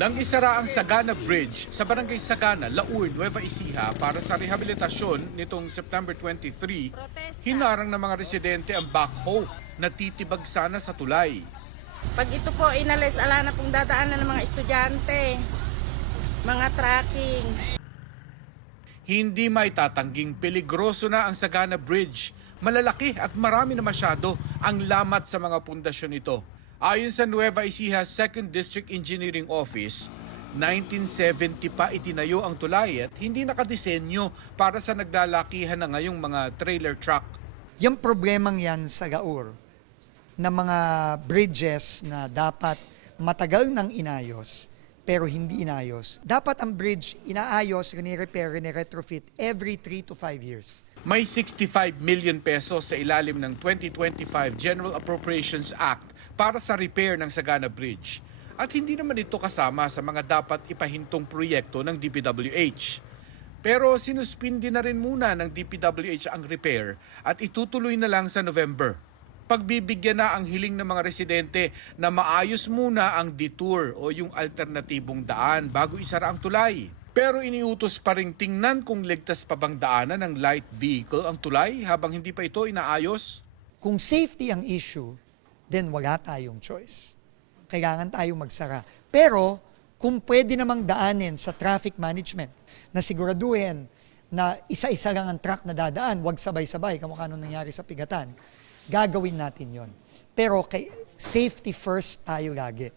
Nang isara ang Sagana Bridge sa Barangay Sagana, Laur, Nueva Ecija para sa rehabilitasyon nitong September 23, hinarang ng mga residente ang backhoe na titibag sana sa tulay. Pag ito po inalis, ala na pong dadaanan ng mga estudyante, mga tracking. Hindi may tatangging peligroso na ang Sagana Bridge. Malalaki at marami na masyado ang lamat sa mga pundasyon nito. Ayon sa Nueva Ecija 2nd District Engineering Office, 1970 pa itinayo ang tulay at hindi nakadisenyo para sa naglalakihan na ngayong mga trailer truck. Yung problemang yan sa Gaur, na mga bridges na dapat matagal nang inayos, pero hindi inayos. Dapat ang bridge inaayos, repair, retrofit every 3 to 5 years. May 65 million pesos sa ilalim ng 2025 General Appropriations Act para sa repair ng Sagana Bridge. At hindi naman ito kasama sa mga dapat ipahintong proyekto ng DPWH. Pero sinuspindi na rin muna ng DPWH ang repair at itutuloy na lang sa November. Pagbibigyan na ang hiling ng mga residente na maayos muna ang detour o yung alternatibong daan bago isara ang tulay. Pero iniutos pa ring tingnan kung ligtas pa bang daanan ng light vehicle ang tulay habang hindi pa ito inaayos. Kung safety ang issue, then wala tayong choice. Kailangan tayong magsara. Pero kung pwede namang daanin sa traffic management na siguraduhin na isa-isa lang ang truck na dadaan, wag sabay-sabay, kamukha nung nangyari sa Pigatan, gagawin natin yon. Pero kay safety first tayo lagi.